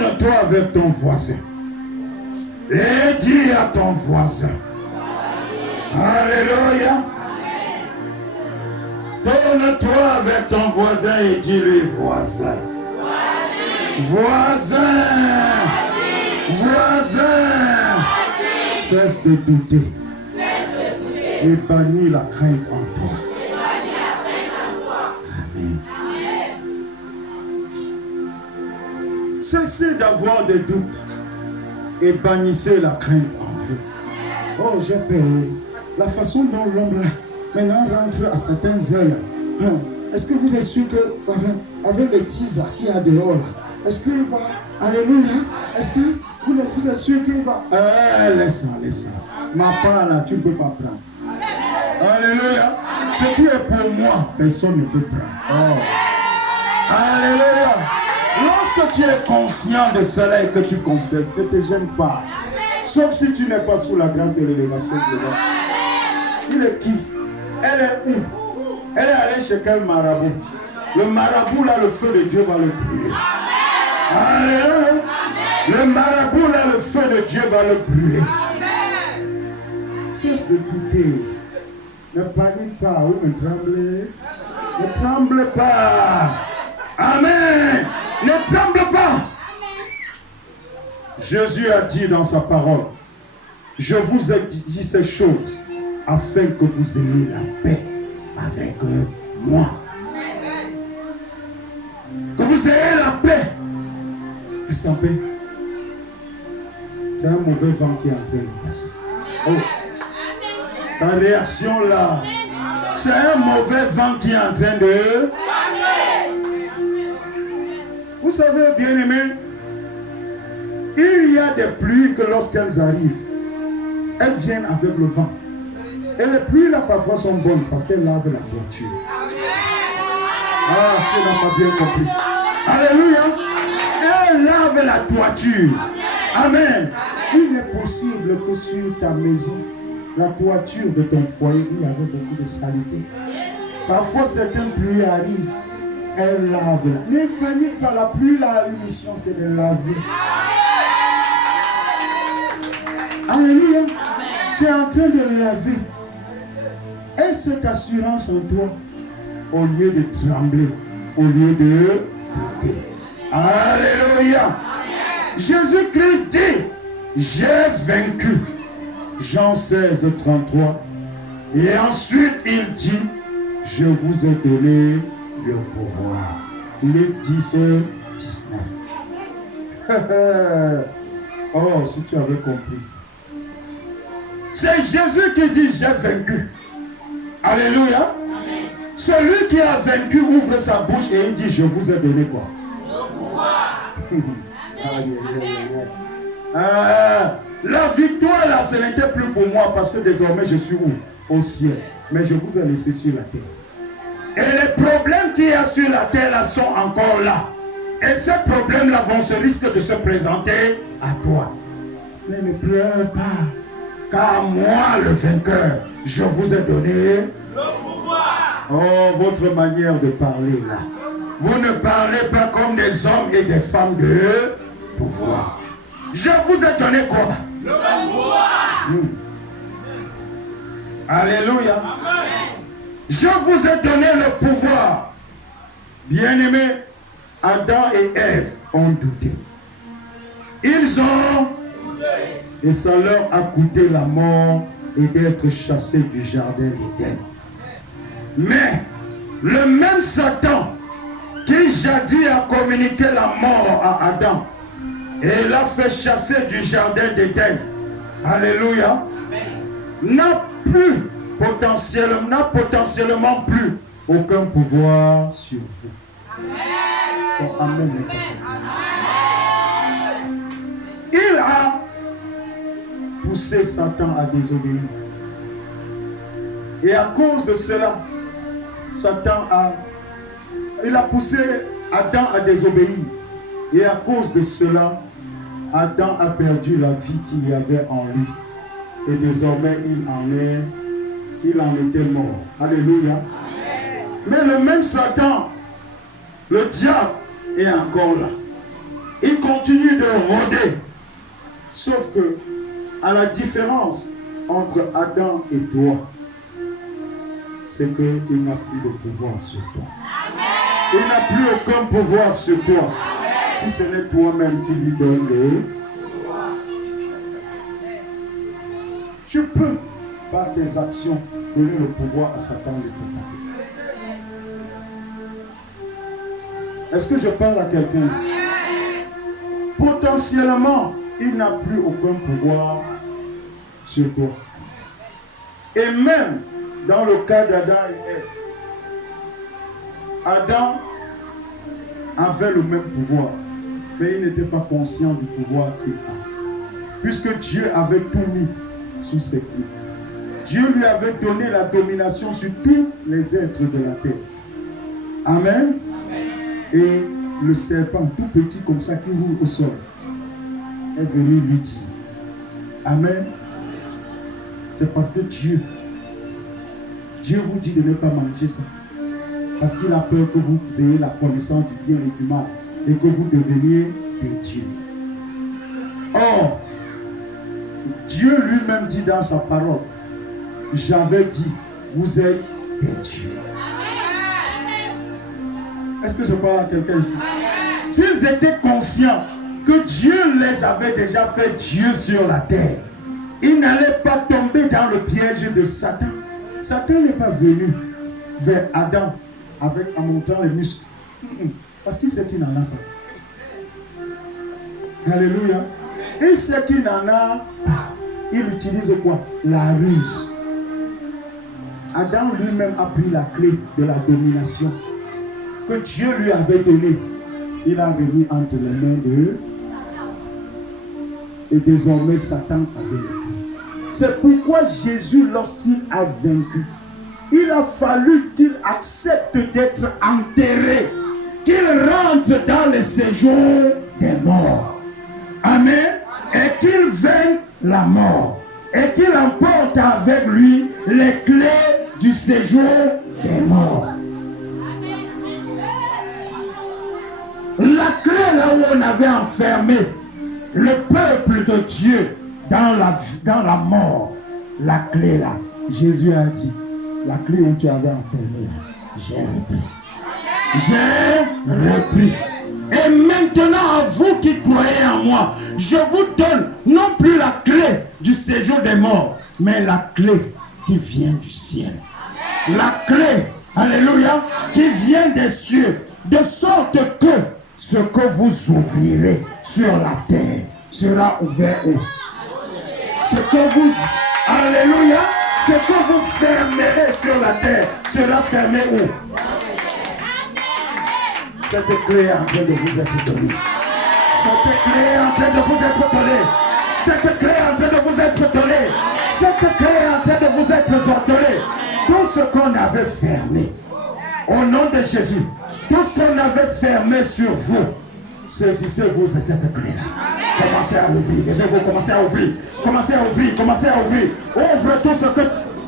Tourne-toi avec ton voisin. Et dis à ton voisin. Alléluia. Tourne-toi avec ton voisin et dis-lui voisin. Voisin. Voisin. Cesse de douter. Et bannis la crainte en toi. Amen. Cessez d'avoir des doutes et bannissez la crainte en vous. Oh, j'ai peur. La façon dont l'homme maintenant rentre à certaines heures. Est-ce que vous êtes sûr que avec les teasers qu'il y a dehors là, est-ce qu'il va? Alléluia. Est-ce que vous êtes sûr qu'il va? Laisse ça. Ma part là, tu ne peux pas prendre. Alléluia. Ce qui est pour moi, personne ne peut prendre. Oh. Alléluia. Lorsque tu es conscient de cela et que tu confesses, ne te gêne pas. Sauf si tu n'es pas sous la grâce de l'élévation de Dieu. Il est qui? Elle est où? Elle est allée chez quel marabout? Le marabout là, le feu de Dieu va le brûler. Alléluia. Le marabout là, le feu de Dieu va le brûler. Cesse de douter. Ne panique pas ou ne tremblez. Ne tremble pas. Amen. Ne tremble pas. Jésus a dit dans sa parole, je vous ai dit ces choses afin que vous ayez la paix avec moi. Que vous ayez la paix. Et sans paix, c'est un mauvais vent qui est en train de passer. Oh, ta réaction là, c'est un mauvais vent qui est en train de passer. Vous savez, bien aimé, il y a des pluies que lorsqu'elles arrivent, elles viennent avec le vent. Et les pluies là parfois sont bonnes parce qu'elles lavent la toiture. Ah, tu n'as pas bien compris. Alléluia. Elles lavent la toiture. Amen. Il est possible que sur ta maison, la toiture de ton foyer, il y avait beaucoup de saleté. Parfois certaines pluies arrivent, elles lavent là. Ne panique pas, la pluie là, une mission c'est de laver. Alléluia. C'est en train de laver. Et cette assurance en toi, au lieu de trembler, au lieu de douter. Alléluia. Jésus-Christ dit, j'ai vaincu. Jean 16, 33. Et ensuite il dit, je vous ai donné le pouvoir. Luc 10, 19. Oh, si tu avais compris ça. C'est Jésus qui dit, j'ai vaincu. Alléluia. Amen. Celui qui a vaincu ouvre sa bouche et il dit, je vous ai donné quoi? Le pouvoir. La victoire là, ce n'était plus pour moi parce que désormais je suis où? Au ciel. Mais je vous ai laissé sur la terre. Et les problèmes qu'il y a sur la terre là sont encore là. Et ces problèmes là vont se risquer de se présenter à toi. Mais ne pleure pas. Car moi, le vainqueur, je vous ai donné le pouvoir. Oh, votre manière de parler là. Vous ne parlez pas comme des hommes et des femmes de pouvoir. Je vous ai donné quoi? Le pouvoir. Alléluia. Amen. Je vous ai donné le pouvoir. Bien-aimés, Adam et Ève ont douté. Ils ont douté. Et ça leur a coûté la mort et d'être chassés du jardin d'Éden. Mais le même Satan qui jadis a communiqué la mort à Adam et l'a fait chasser du jardin d'Éden, alléluia, n'a potentiellement plus aucun pouvoir sur vous. Oh, amen. Il a poussé Satan à désobéir. Et à cause de cela, il a poussé Adam à désobéir. Et à cause de cela, Adam a perdu la vie qu'il y avait en lui. Et désormais, il en était mort. Alléluia. Amen. Mais le même Satan, le diable, est encore là. Il continue de rôder. Sauf que, à la différence entre Adam et toi, c'est qu'il n'a plus de pouvoir sur toi. Il n'a plus aucun pouvoir sur toi. Si ce n'est toi-même qui lui donne le pouvoir. Tu peux, par tes actions, donner le pouvoir à Satan de t'attaquer. Est-ce que je parle à quelqu'un ici? Potentiellement, il n'a plus aucun pouvoir sur toi. Et même dans le cas d'Adam et Ève, Adam avait le même pouvoir, mais il n'était pas conscient du pouvoir qu'il a. Puisque Dieu avait tout mis sous ses pieds. Dieu lui avait donné la domination sur tous les êtres de la terre. Amen. Et le serpent, tout petit comme ça, qui roule au sol, est venu lui dire, Amen. C'est parce que Dieu vous dit de ne pas manger ça. Parce qu'il a peur que vous ayez la connaissance du bien et du mal et que vous deveniez des dieux. Or, Dieu lui-même dit dans sa parole, j'avais dit, vous êtes des dieux. Est-ce que je parle à quelqu'un ici? S'ils étaient conscients que Dieu les avait déjà fait Dieu sur la terre, ils n'allaient pas tomber dans le piège de Satan. Satan n'est pas venu vers Adam en montrant les muscles. Parce qu'il sait qu'il n'en a pas. Alléluia. Il sait qu'il n'en a pas. Il utilise quoi? La ruse. Adam lui-même a pris la clé de la domination que Dieu lui avait donnée. Il a remis entre les mains de... Et désormais, Satan avait les clés. C'est pourquoi Jésus, lorsqu'il a vaincu, il a fallu qu'il accepte d'être enterré, qu'il rentre dans le séjour des morts. Amen. Et qu'il vainque la mort. Et qu'il emporte avec lui les clés du séjour des morts. La clé là où on avait enfermé le peuple de Dieu dans la mort, la clé là, Jésus a dit, la clé où tu avais enfermé là, j'ai repris. J'ai repris. Et maintenant, à vous qui croyez en moi, je vous donne non plus la clé du séjour des morts, mais la clé qui vient du ciel. La clé, alléluia, qui vient des cieux, de sorte que ce que vous ouvrirez sur la terre sera ouvert où? Ce que vous, alléluia, ce que vous fermerez sur la terre sera fermé où? Cette clé est en train de vous être donnée. Cette clé est en train de vous être donnée. Cette clé est en train de vous être donnée. Cette clé est en train de vous être ordonnée. Tout ce qu'on avait fermé, au nom de Jésus, tout ce qu'on avait fermé sur vous, saisissez-vous de cette clé-là. Commencez à ouvrir. Levez-vous, commencez à ouvrir. Commencez à ouvrir. Commencez à ouvrir. Ouvre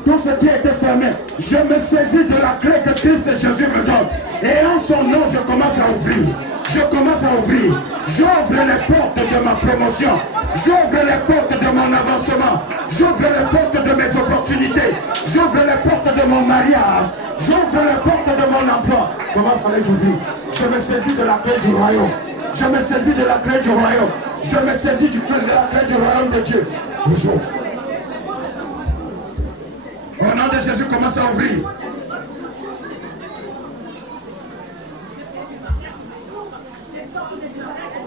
tout ce qui était fermé. Je me saisis de la clé que Christ Jésus me donne. Et en son nom, je commence à ouvrir. Je commence à ouvrir. J'ouvre les portes de ma promotion. J'ouvre les portes de mon avancement. J'ouvre les portes de mes opportunités. J'ouvre les portes de mon mariage. J'ouvre les portes de mon emploi. Commence à les ouvrir. Je me saisis de la clé du royaume. Je me saisis de la clé du royaume. Je me saisis de la clé du royaume de Dieu. Et j'ouvre. Au nom de Jésus, commence à ouvrir.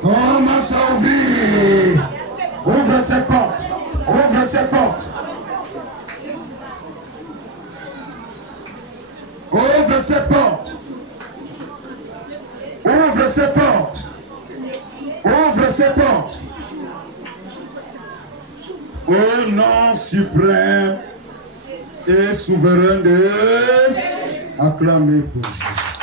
Commence à ouvrir. Ouvre ces portes. Ouvre ces portes. Ouvre ces portes. Ouvre ces portes. Ouvre ces portes. Au nom suprême et souverain de acclamer pour Jésus.